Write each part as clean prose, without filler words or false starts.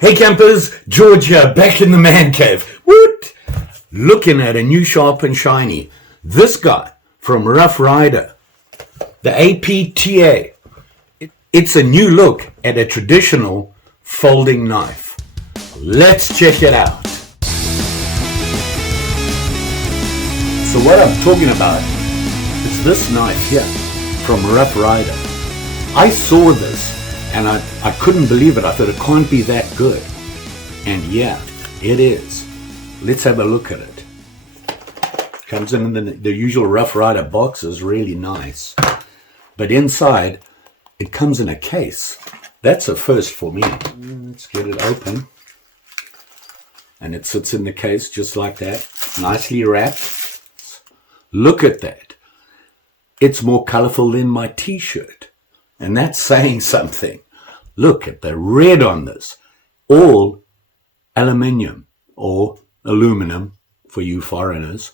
Hey campers, George here, back in the man cave. Woot! Looking at a new sharp and shiny. This guy from Rough Ryder, the APTA. It's a new look at a traditional folding knife. Let's check it out. So what I'm talking about is this knife here from Rough Ryder. I saw this and I couldn't believe it. I thought it can't be that good. And yeah, it is. Let's have a look at it. Comes in the usual Rough Ryder box, is really nice. But inside, it comes in a case. That's a first for me. Let's get it open. And it sits in the case just like that. Nicely wrapped. Look at that. It's more colorful than my t-shirt. And that's saying something. Look at the red on this. All aluminium or aluminum for you foreigners.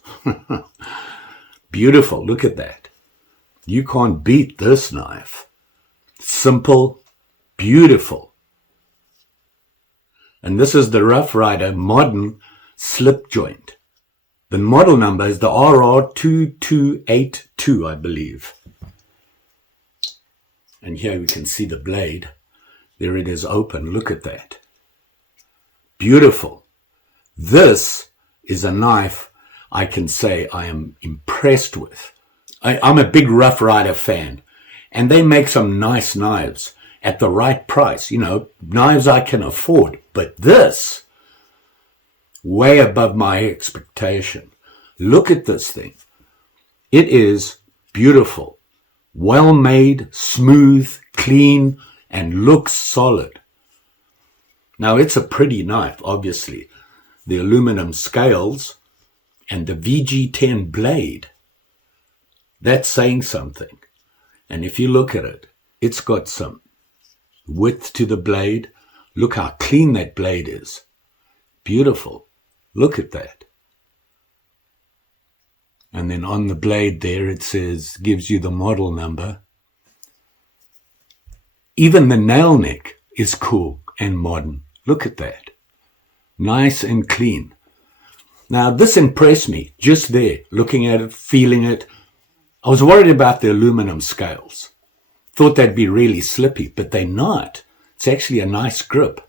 Beautiful. Look at that. You can't beat this knife. Simple, beautiful. And this is the Rough Ryder modern slip joint. The model number is the RR2282, I believe. And here we can see the blade. There it is open. Look at that. Beautiful. This is a knife I can say I am impressed with. I'm a big Rough Ryder fan. And they make some nice knives at the right price. You know, knives I can afford. But this, way above my expectation. Look at this thing. It is beautiful. Well made, smooth, clean, and looks solid. Now it's a pretty knife, obviously. The aluminum scales and the VG10 blade. That's saying something. And if you look at it, it's got some width to the blade. Look how clean that blade is. Beautiful. Look at that. And then on the blade there it says, gives you the model number. Even the nail neck is cool and modern. Look at that. Nice and clean. Now this impressed me just there, looking at it, feeling it. I was worried about the aluminum scales. Thought they'd be really slippy, but they're not. It's actually a nice grip.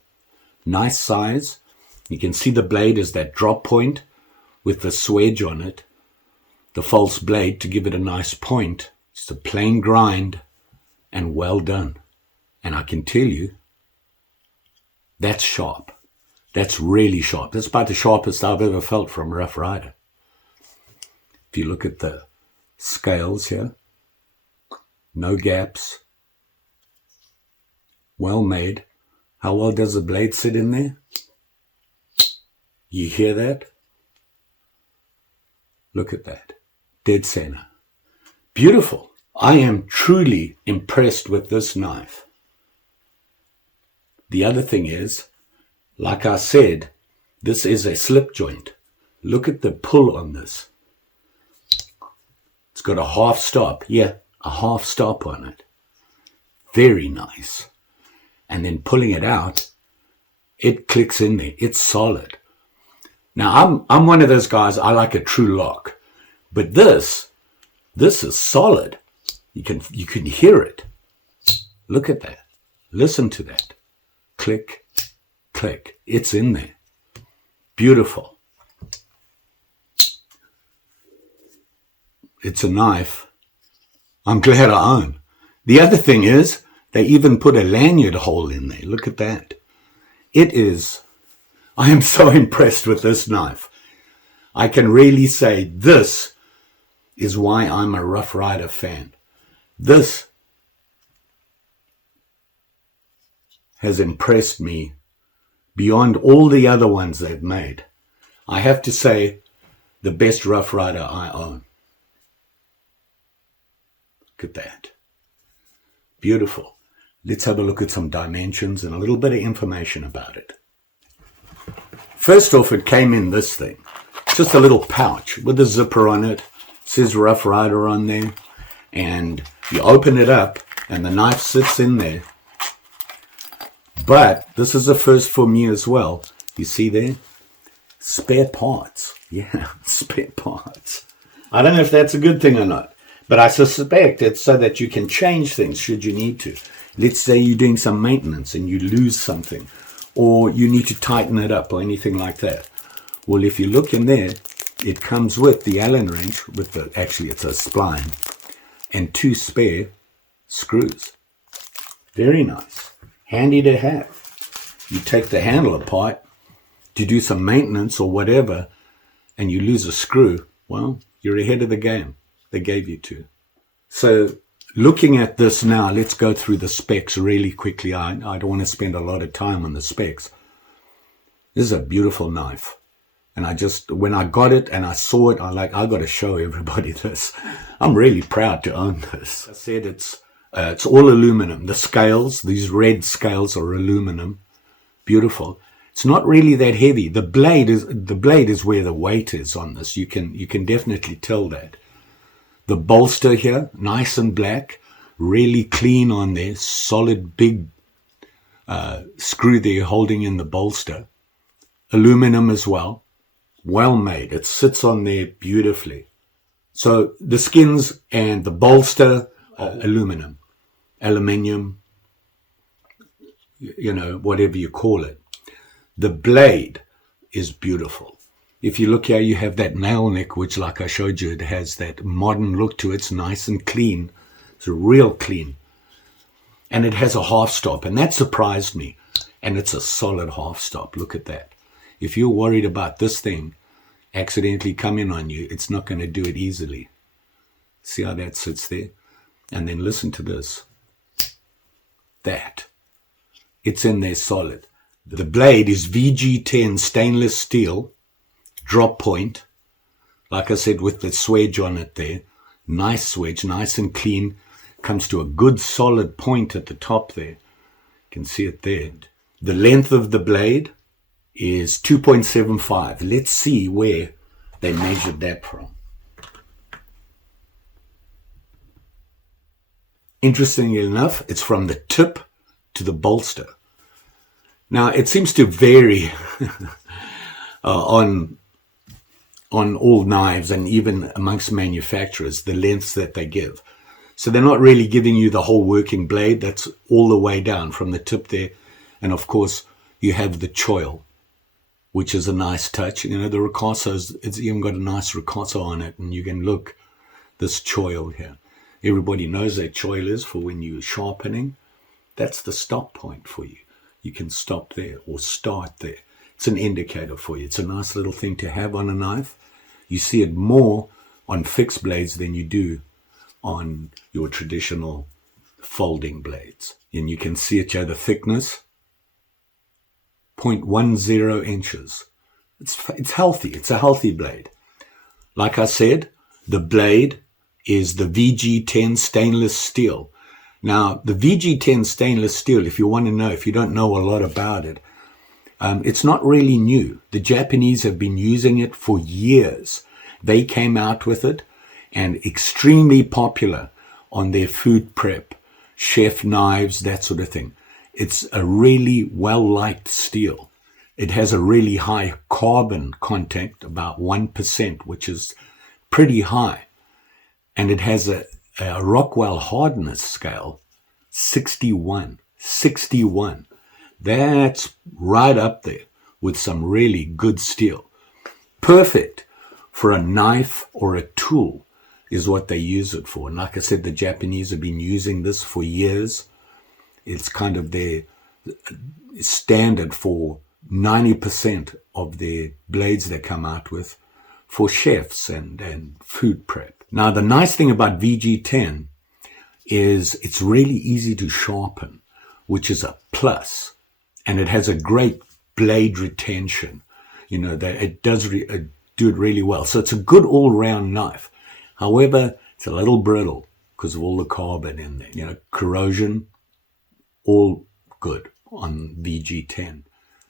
Nice size. You can see the blade is that drop point with the swedge on it. The false blade to give it a nice point. It's a plain grind and well done. And I can tell you, that's sharp. That's really sharp. That's about the sharpest I've ever felt from Rough Ryder. If you look at the scales here, no gaps. Well made. How well does the blade sit in there? You hear that? Look at that. Dead center. Beautiful. I am truly impressed with this knife. The other thing is, like I said, this is a slip joint. Look at the pull on this. It's got a half stop. Yeah, a half stop on it. Very nice. And then pulling it out, it clicks in there. It's solid. Now, I'm one of those guys, I like a true lock. But this is solid. You can hear it. Look at that. Listen to that. Click, click. It's in there. Beautiful. It's a knife I'm glad I own. The other thing is, they even put a lanyard hole in there. Look at that. I am so impressed with this knife. I can really say this is why I'm a Rough Ryder fan. This has impressed me beyond all the other ones they've made. I have to say, the best Rough Ryder I own. Look at that. Beautiful. Let's have a look at some dimensions and a little bit of information about it. First off, it came in this thing. It's just a little pouch with a zipper on it. It says Rough Ryder on there. And you open it up and the knife sits in there. But this is a first for me as well. You see there? Spare parts. Yeah, spare parts. I don't know if that's a good thing or not, but I suspect it's so that you can change things should you need to. Let's say you're doing some maintenance and you lose something, or you need to tighten it up or anything like that. Well, if you look in there, it comes with the Allen wrench, with the, actually it's a spline, and 2 spare screws. Very nice. Handy to have. You take the handle apart to do some maintenance or whatever, and you lose a screw, well, you're ahead of the game. They gave you 2. So looking at this now, let's go through the specs really quickly. I don't want to spend a lot of time on the specs. This is a beautiful knife. And when I got it and I saw it, I got to show everybody this. I'm really proud to own this. I said it's all aluminum. The scales, these red scales are aluminum. Beautiful. It's not really that heavy. The blade is where the weight is on this. You can definitely tell that. The bolster here, nice and black, really clean on there. Solid big screw there holding in the bolster. Aluminum as well. Well made. It sits on there beautifully. So the skins and the bolster are aluminium, whatever you call it. The blade is beautiful. If you look here, you have that nail neck, which, like I showed you, it has that modern look to it. It's nice and clean. It's real clean. And it has a half stop, and that surprised me. And it's a solid half stop. Look at that. If you're worried about this thing accidentally coming on you, it's not going to do it easily. See how that sits there? And then listen to this. That. It's in there solid. The blade is VG10 stainless steel, drop point. Like I said, with the swedge on it there. Nice swedge, nice and clean. Comes to a good solid point at the top there. You can see it there. The length of the blade is 2.75. Let's see where they measured that from. Interestingly enough, it's from the tip to the bolster. Now, it seems to vary on all knives and even amongst manufacturers, the lengths that they give. So they're not really giving you the whole working blade. That's all the way down from the tip there. And of course, you have the choil, which is a nice touch. You know, the ricasso, it's even got a nice ricasso on it. And you can look, this choil here. Everybody knows that choil is for when you're sharpening. That's the stop point for you. You can stop there or start there. It's an indicator for you. It's a nice little thing to have on a knife. You see it more on fixed blades than you do on your traditional folding blades. And you can see it here, the thickness, 0.10 inches. It's healthy. It's a healthy blade. Like I said, the blade is the VG10 stainless steel. Now, the VG10 stainless steel, if you want to know, if you don't know a lot about it, it's not really new. The Japanese have been using it for years. They came out with it and extremely popular on their food prep, chef knives, that sort of thing. It's a really well-liked steel. It has a really high carbon content, about 1%, which is pretty high. And it has a Rockwell hardness scale, 61. 61. That's right up there with some really good steel. Perfect for a knife or a tool is what they use it for. And like I said, the Japanese have been using this for years. It's kind of their standard for 90% of their blades they come out with for chefs and food prep. Now, the nice thing about VG10 is it's really easy to sharpen, which is a plus. And it has a great blade retention. You know, that it does do it really well. So it's a good all-round knife. However, it's a little brittle because of all the carbon in there. You know, corrosion, all good on VG10.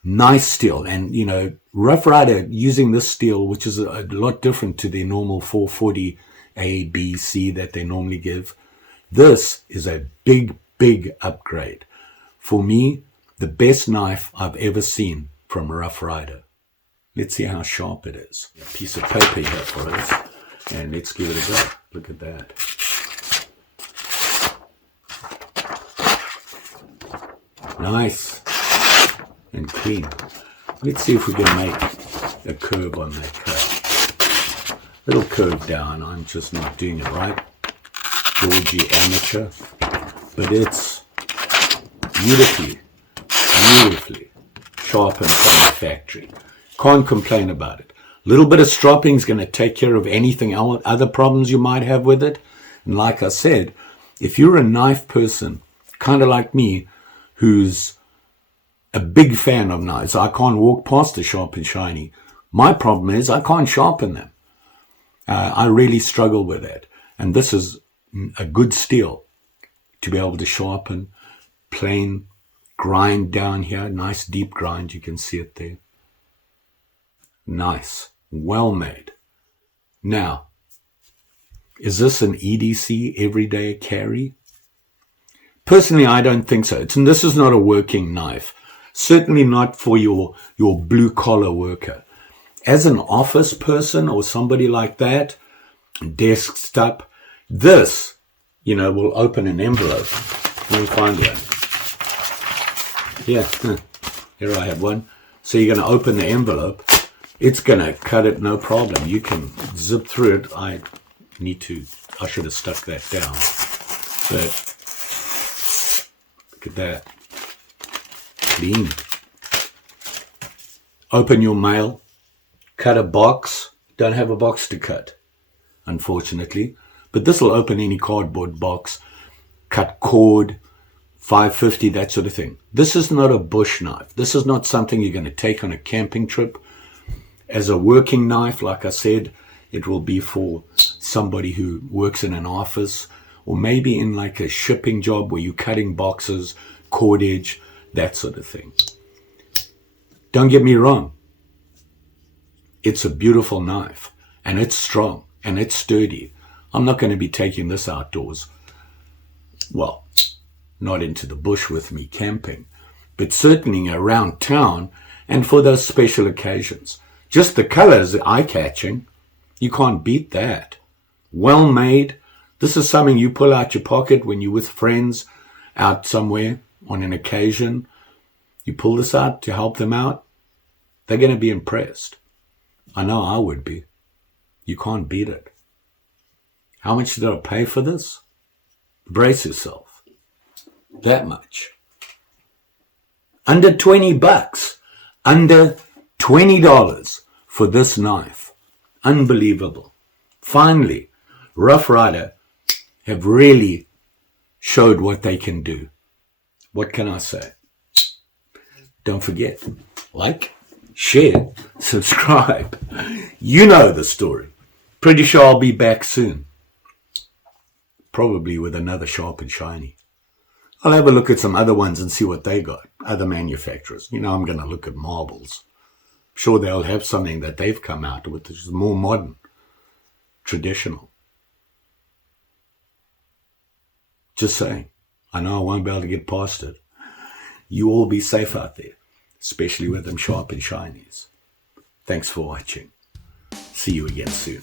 Nice steel. And, you know, Rough Ryder using this steel, which is a lot different to the normal 440 A, B, C that they normally give. This is a big, big upgrade. For me, the best knife I've ever seen from Rough Ryder. Let's see how sharp it is. A piece of paper here for us, and let's give it a go. Look at that. Nice and clean. Let's see if we can make a curve on that cut. Little curve down. I'm just not doing it right. Georgie amateur. But it's beautifully sharpened from the factory. Can't complain about it. A little bit of stropping is going to take care of anything else, other problems you might have with it. And like I said, if you're a knife person, kind of like me, who's a big fan of knives, I can't walk past a sharp and shiny. My problem is I can't sharpen them. I really struggle with that. And this is a good steel to be able to sharpen, plain grind down here, nice deep grind, you can see it there. Nice, well made. Now, is this an EDC everyday carry? Personally, I don't think so. This is not a working knife. Certainly not for your blue collar worker. As an office person or somebody like that, desk up, this, will open an envelope. Let me find one. Yeah, here I have one. So you're going to open the envelope. It's going to cut it no problem. You can zip through it. I should have stuck that down. But look at that. Clean. Open your mail. Cut a box. Don't have a box to cut, unfortunately. But this will open any cardboard box. Cut cord, 550, that sort of thing. This is not a bush knife. This is not something you're going to take on a camping trip. As a working knife, like I said, it will be for somebody who works in an office or maybe in like a shipping job where you're cutting boxes, cordage, that sort of thing. Don't get me wrong. It's a beautiful knife and it's strong and it's sturdy. I'm not going to be taking this outdoors. Well, not into the bush with me camping, but certainly around town and for those special occasions. Just the colors are eye-catching. You can't beat that. Well made. This is something you pull out your pocket when you're with friends out somewhere on an occasion. You pull this out to help them out. They're going to be impressed. I know I would be. You can't beat it. How much did I pay for this? Brace yourself. That much. Under $20. Under $20 for this knife. Unbelievable. Finally, Rough Ryder have really showed what they can do. What can I say? Don't forget, like, share, subscribe. You know the story. Pretty sure I'll be back soon. Probably with another sharp and shiny. I'll have a look at some other ones and see what they got. Other manufacturers. I'm going to look at marbles. I'm sure they'll have something that they've come out with which is more modern, traditional. Just saying. I know I won't be able to get past it. You all be safe out there, especially with them sharp and shinies. Thanks for watching. See you again soon.